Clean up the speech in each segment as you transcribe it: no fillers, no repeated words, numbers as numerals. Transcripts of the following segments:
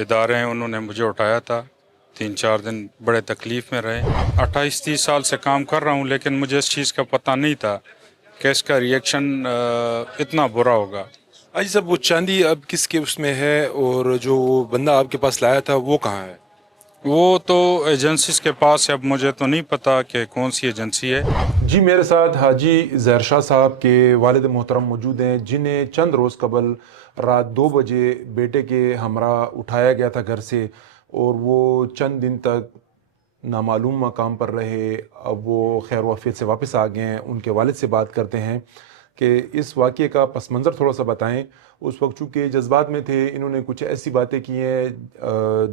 ادارے ہیں انہوں نے مجھے اٹھایا تھا، 3-4 دن بڑے تکلیف میں رہے۔ 28-30 سال سے کام کر رہا ہوں، لیکن مجھے اس چیز کا پتہ نہیں تھا کہ اس کا ریئیکشن اتنا برا ہوگا۔ اجی صاحب، وہ چاندی اب کس کے اس میں ہے، اور جو وہ بندہ آپ کے پاس لایا تھا وہ کہاں ہے؟ وہ تو ایجنسیز کے پاس ہے، اب مجھے تو نہیں پتہ کہ کون سی ایجنسی ہے۔ جی، میرے ساتھ حاجی ظاہر شاہ صاحب کے والد محترم موجود ہیں، جنہیں چند روز قبل رات 2 بجے بیٹے کے ہمراہ اٹھایا گیا تھا گھر سے، اور وہ چند دن تک نامعلوم مقام پر رہے۔ اب وہ خیر و عافیت سے واپس آ گئے ہیں۔ ان کے والد سے بات کرتے ہیں کہ اس واقعے کا پس منظر تھوڑا سا بتائیں۔ اس وقت چونکہ جذبات میں تھے، انہوں نے کچھ ایسی باتیں کی ہیں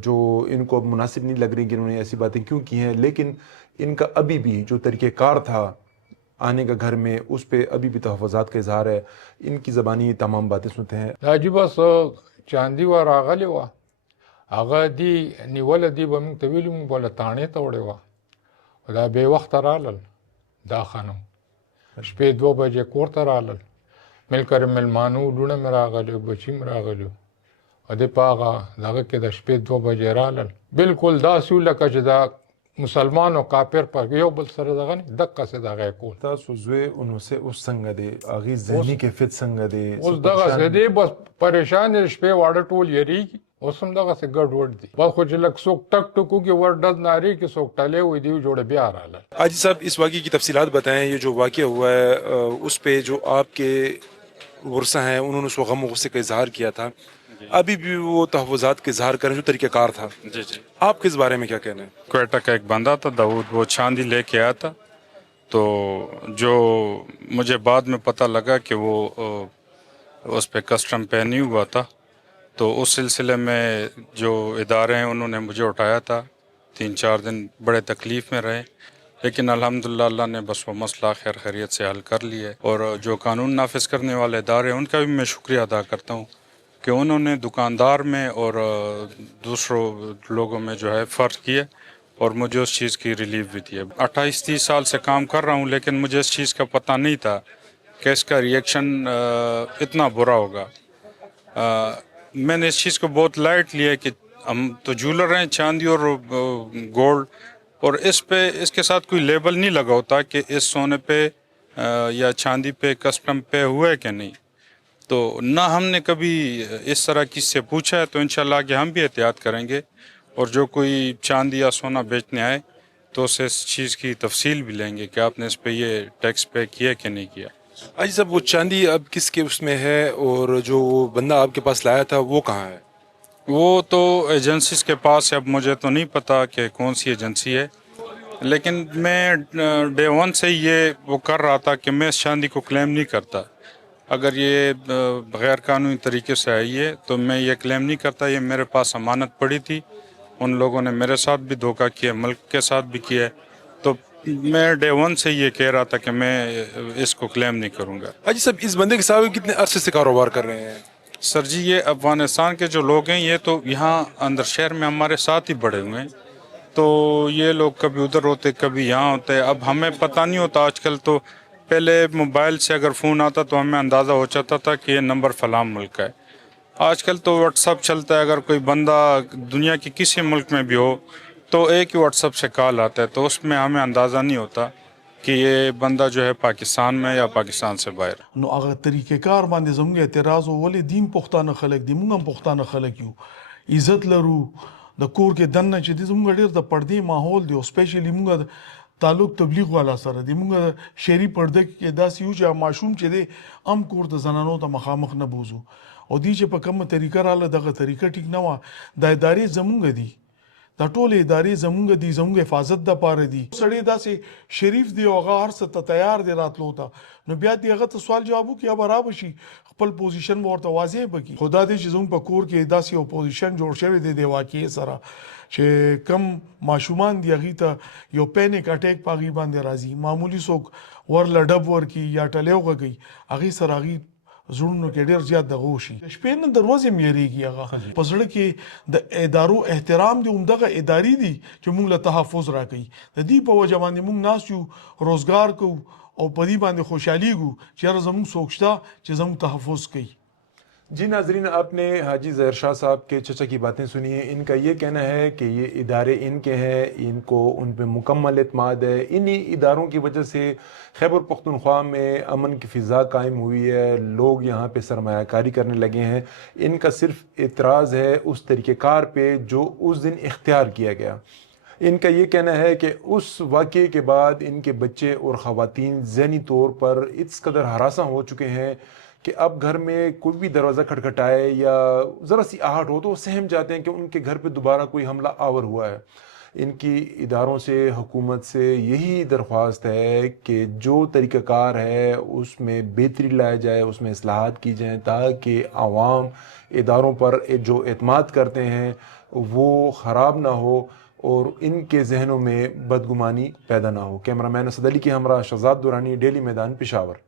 جو ان کو اب مناسب نہیں لگ رہی کہ انہوں نے ایسی باتیں کیوں کی ہیں، لیکن ان کا ابھی بھی جو طریقہ کار تھا آنے کا گھر میں، اس پہ ابھی بھی تحفظات کا اظہار ہے۔ ان کی زبانی تمام باتیں سنتے ہیں۔ دا جی بس چاندي و راغلی وه، هغه دی نیوله دی به موږ ته ویلي موږ به له تاڼې ته وړې وه، دا بې وخته رالل دا خانم، شپې 2 بجې کور ته رالل، ملکر مېلمانه وو، لوڼه مې راغلي وو، بچي مې راغلي وو، او دی په هغه دغه کې د شپې 2 بجې رالل. بالکل داسې وو لکه چې دا مسلمان او کافر په یو بل سره دغه نه دقسې دغه یې کول. تاسو زوی انو سے اس څنګه دی، هغې ذهني کیفیت څنګه دی؟ اوس دغسې دی، بس پریشان دی، شپې واړه ټول یېرېږي، اوس هم دغسې ګډوډ دي. بس خو چې لږ څوک ټک ټک وکړي ور ډز نارې کړي، څوک ټلې وي دی جوړه بیا رالل. حاجی صاحب، اس واقعے کی تفصیلات بتائیں۔ یہ جو واقعہ ہوا ہے اس پہ جو آپ کے ورثہ ہیں انہوں نے اس وقت غم و غصے کا اظہار کیا تھا، ابھی بھی وہ تحفظات کا اظہار کریں جو طریقہ کار تھا، جی جی، آپ کس بارے میں کیا کہنا ہے؟ کوئٹہ کا ایک بندہ تھا داؤد، وہ چاندی لے کے آیا تھا، تو جو مجھے بعد میں پتہ لگا کہ وہ اس پہ کسٹم پے نہیں ہوا تھا، تو اس سلسلے میں جو ادارے ہیں انہوں نے مجھے اٹھایا تھا، 3-4 دن بڑے تکلیف میں رہے، لیکن الحمدللہ اللہ نے بس وہ مسئلہ خیر خیریت سے حل کر لیا ہے۔ اور جو قانون نافذ کرنے والے ادارے ہیں ان کا بھی میں شکریہ ادا کرتا ہوں کہ انہوں نے دکاندار میں اور دوسروں لوگوں میں جو ہے فرق کیا اور مجھے اس چیز کی ریلیف بھی دی ہے۔ 28-30 سال سے کام کر رہا ہوں، لیکن مجھے اس چیز کا پتہ نہیں تھا کہ اس کا ریئیکشن اتنا برا ہوگا۔ میں نے اس چیز کو بہت لائٹ لیا کہ ہم تو جولر ہیں، چاندی اور گولڈ، اور اس کے ساتھ کوئی لیبل نہیں لگا ہوتا کہ اس سونے پہ یا چاندی پہ کسٹم پہ ہوا ہے کہ نہیں، تو نہ ہم نے کبھی اس طرح کسی سے پوچھا ہے، تو انشاءاللہ کہ ہم بھی احتیاط کریں گے، اور جو کوئی چاندی یا سونا بیچنے آئے تو اسے اس چیز کی تفصیل بھی لیں گے کہ آپ نے اس پہ یہ ٹیکس پے کیا کہ نہیں کیا۔ حاجی صاحب، وہ چاندی اب کس کے اس میں ہے، اور جو وہ بندہ آپ کے پاس لایا تھا وہ کہاں ہے؟ وہ تو ایجنسیز کے پاس ہے، اب مجھے تو نہیں پتہ کہ کون سی ایجنسی ہے، لیکن میں ڈے 1 سے یہ وہ کر رہا تھا کہ میں اس چاندی کو کلیم نہیں کرتا۔ اگر یہ غیر قانونی طریقے سے آئی ہے تو میں یہ کلیم نہیں کرتا، یہ میرے پاس امانت پڑی تھی، ان لوگوں نے میرے ساتھ بھی دھوکہ کیا، ملک کے ساتھ بھی کیا، تو میں ڈے 1 سے یہ کہہ رہا تھا کہ میں اس کو کلیم نہیں کروں گا۔ حاجی صاحب، اس بندے کے ساتھ کتنے عرصے سے کاروبار کر رہے ہیں؟ سر جی، یہ افغانستان کے جو لوگ ہیں یہ تو یہاں اندر شہر میں ہمارے ساتھ ہی بڑے ہوئے ہیں، تو یہ لوگ کبھی ادھر ہوتے کبھی یہاں ہوتے، اب ہمیں پتہ نہیں ہوتا۔ آج کل تو پہلے موبائل سے اگر فون آتا تو ہمیں اندازہ ہو جاتا تھا کہ یہ نمبر فلاں ملک کا ہے، آج کل تو واٹس ایپ چلتا ہے، اگر کوئی بندہ دنیا کے کسی ملک میں بھی ہو تو ایک ہی واٹس ایپ سے کال آتا ہے، تو اس میں ہمیں اندازہ نہیں ہوتا کہ یہ بندہ جو ہے پاکستان میں یا پاکستان سے باہر۔ نو هغه طریقې کار باندې زموږ اعتراض و، ولې دین پښتانه خلک دي، موږ هم پښتانه خلک یو، عزت لرو، د کور کې دننه چې دي زموږ ډېر د پردې ماحول دی، او سپیشلی موږ تعلق تبلیغ والا سره دی، موږ شعري پرده کې داسې یو چې ماشوم چې دی هم کور د زنانو ته مخامخ نه بوزو، او دی چې په کومه طریقه راله دغه طریقه ټیک نه وه. دا ادارې زموږ دي، دا ټولې ادارې زموږ دي، زموږ حفاظت دپاره دي. سړی داسې شریف دی او هغه هر څه ته تیار دی راتلو ته، نو بیا دې هغه ته سوال جواب وکړي، یا به را به شي خپل پوزیشن به ورته واضح به کړي. خو دا دی چې زموږ په کور کې داسې یو پوزیشن جوړ شوی دی د واقعې سره چې کم ماشومان دي هغې ته یو پینک اټیک په هغې باندې راځي، معمولي څوک ورله ډب ورکړي یا ټلۍ وغږوي، هغې سره هغې زړونو کې ډېر زیات دغه وشي. د شپې نه د ورځې هم یېرېږي، هغه په زړه کې د ادارو احترام دی، همدغه ادارې دي چې موږ له تحفظ راکوي. د دې په وجه باندې موږ ناست یو، روزګار کوو او په دې باندې خوشحالېږو چې یاره زموږ څوک شته چې زموږ تحفظ کوي. جی ناظرین، آپ نے حاجی ظاہر شاہ صاحب کے چچا کی باتیں سنی ہیں. ان کا یہ کہنا ہے کہ یہ ادارے ان کے ہیں، ان کو ان پہ مکمل اعتماد ہے. انہی اداروں کی وجہ سے خیبر پختونخوا میں امن کی فضا قائم ہوئی ہے، لوگ یہاں پہ سرمایہ کاری کرنے لگے ہیں. ان کا صرف اعتراض ہے اس طریقہ کار پہ جو اس دن اختیار کیا گیا. ان کا یہ کہنا ہے کہ اس واقعے کے بعد ان کے بچے اور خواتین ذہنی طور پر اس قدر ہراساں ہو چکے ہیں کہ اب گھر میں کوئی بھی دروازہ کھٹکھٹائے یا ذرا سی آہٹ ہو تو وہ سہم جاتے ہیں کہ ان کے گھر پہ دوبارہ کوئی حملہ آور ہوا ہے. ان کی اداروں سے، حکومت سے یہی درخواست ہے کہ جو طریقہ کار ہے اس میں بہتری لایا جائے، اس میں اصلاحات کی جائیں تاکہ عوام اداروں پر جو اعتماد کرتے ہیں وہ خراب نہ ہو اور ان کے ذہنوں میں بدگمانی پیدا نہ ہو. کیمرہ مین اسد علی کے ہمراہ شہزاد دورانی، ڈیلی میدان، پشاور.